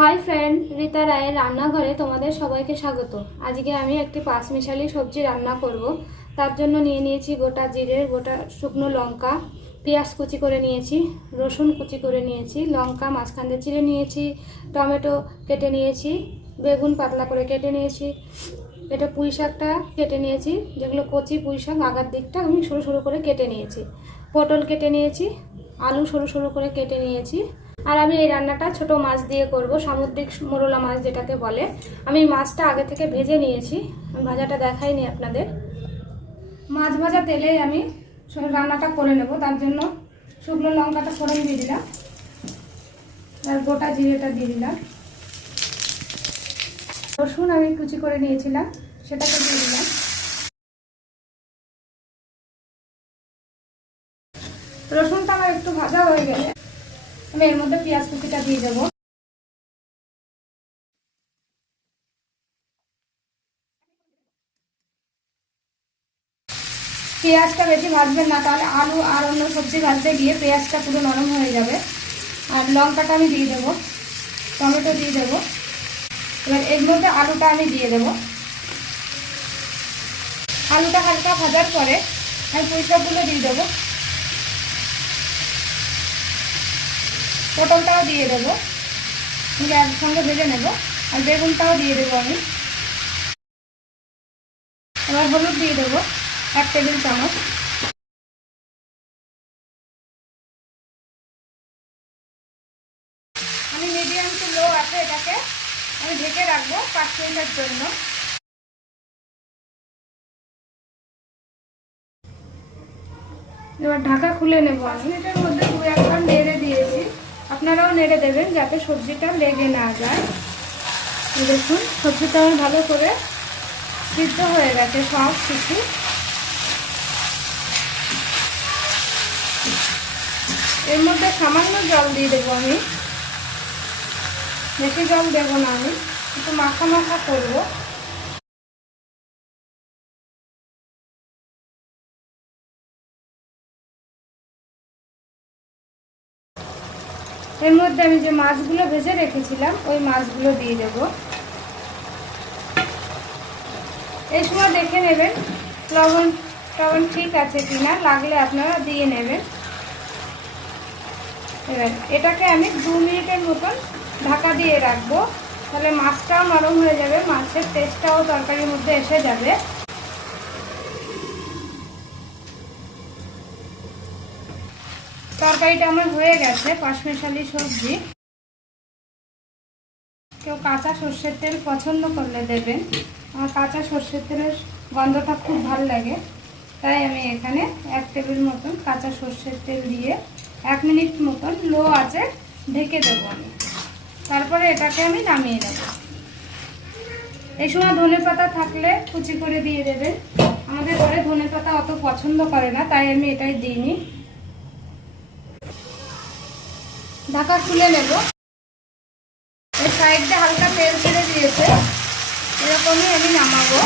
Hi friend Rita রায়ের রান্নাঘরে তোমাদের সবাইকে স্বাগত। আজকে আমি একটি পাঁচমিশালি সবজি রান্না করব। তার জন্য নিয়ে নিয়েছি গোটা জিরে গোটা শুকনো লঙ্কা, পেঁয়াজ কুচি করে নিয়েছি, রসুন কুচি করে নিয়েছি, লঙ্কা, মাঝখান দিয়ে চিড়ে নিয়েছি, টমেটো কেটে নিয়েছি, বেগুন পাতলা করে কেটে নিয়েছি। এটা পুঁই শাকটা কেটে নিয়েছি, যেগুলো কচি পুঁই শাক, আগার দিকটা আমি সরু সরু করে কেটে নিয়েছি। পটল কেটে নিয়েছি, আলু সরু সরু করে কেটে নিয়েছি। আর আমি এই রান্নাটা ছোট মাছ দিয়ে করব, সামুদ্রিক মোরলা মাছ যেটাকে বলে। আমি মাছটা আগে থেকে ভেজে নিয়েছি ভাজাটা দেখাইনি আপনাদের। মাছ ভাজা তেলে আমি রান্নাটা করে নেব, তার জন্য শুকনো লঙ্কাটা ফোড়ন দিয়ে দিলাম, আর গোটা জিরেটা দিয়ে দিলাম। রসুন আমি কুচি করে নিয়েছিলাম, সেটাকে দিয়ে দিলাম। রসুনটা আমার একটু ভাজা হয়ে গেলে আমি এর মধ্যে পেঁয়াজ কুচিটা দিয়ে দেবো। পেঁয়াজটা বেশি ভাজবেন না, তাহলে আলু আর অন্য সবজি ভাজতে গিয়ে পেঁয়াজটা পুরো নরম হয়ে যাবে। আর লঙ্কাটা আমি দিয়ে দেবো, টমেটো দিয়ে দেবো। এবার এর মধ্যে আলুটা আমি দিয়ে দেবো। আলুটা হালকা ভাজার পরে আমি পুঁইশাকগুলো দিয়ে দেবো। পটলটাও দিয়ে দেবো। কিন্তু একসঙ্গে ভেজে নেব। আর বেগুনটাও দিয়ে দেবো আমি। এবার হলুদ দিয়ে দেবো, এক টেবিল চামচ। আমি মিডিয়াম টু লো আছে এটাকে। আমি ঢেকে রাখব পাঁচ মিনিটের জন্য। এবার ঢাকা খুলে নেব আমি। এটার মধ্যে দু একবার নেড়ে আপনারাও নেড়ে দেবেন যাতে সবজিটা লেগে না যায়। দেখুন, সবজিটা আমার ভালো করে সিদ্ধ হয়ে গেছে সব কিছু। এর মধ্যে সামান্য জল দিয়ে দেবো আমি। বেশি জল দেবো না আমি, একটু মাখা মাখা করব। এর মধ্যে আমি যে মাছগুলো ভেজে রেখেছিলাম, ওই মাছগুলো দিয়ে দেব। এই সময় দেখে নেবেন লবণ টবণ ঠিক আছে কিনা, লাগলে আপনারা দিয়ে নেবেন। এবার এটাকে আমি দু মিনিটের মতন ঢাকা দিয়ে রাখব, তাহলে মাছটাও নরম হয়ে যাবে, মাছের টেস্টটাও তরকারির মধ্যে এসে যাবে। তরকারিটা আমার হয়ে গেছে পাঁচমিশালি সবজি। কেউ কাঁচা সর্ষের তেল পছন্দ করলে দেবেন। আমার কাঁচা সর্ষের তেলের গন্ধটা খুব ভালো লাগে। তাই আমি এখানে এক টেবিল মতন কাঁচা সর্ষের তেল দিয়ে এক মিনিট মতন লো আছে ঢেকে দেবো আমি। তারপরে এটাকে আমি নামিয়ে নেব। এই সময় ধনে পাতা থাকলে কুচি করে দিয়ে দেবেন। আমাদের ঘরে ধনে পাতা অত পছন্দ করে না, তাই আমি এটাই দিইনি। ঢাকা খুলে নেব। এই সাইডটা হালকা তেল ছেড়ে দিয়েছে। এরকমই আমি নামাবো।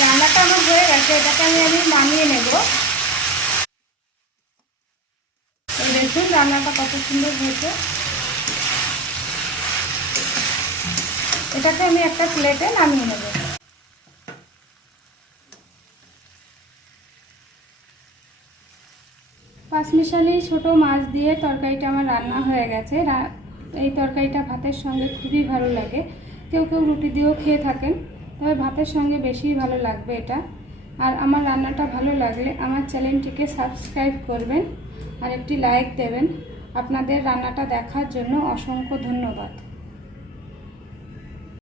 রান্নাটা আমার হয়ে গেছে, এটাকে আমি আমি নামিয়ে নেব। দেখুন, রান্নাটা কত সুন্দর হয়েছে। এটাকে আমি একটা প্লেটে নামিয়ে নেব। পাঁচমিশালি ছোট মাছ দিয়ে তরকারিটা আমার রান্না হয়ে গেছে। এই তরকারিটা ভাতের সঙ্গে খুবই ভালো লাগে। কেউ কেউ রুটি দিয়েও খেয়ে থাকেন, তবে ভাতের সঙ্গে বেশি ভালো লাগবে এটা। আর আমার রান্নাটা ভালো লাগলে আমার চ্যানেলটিকে সাবস্ক্রাইব করবেন আর একটি লাইক দেবেন। আপনাদের রান্নাটা দেখার জন্য অসংখ্য ধন্যবাদ।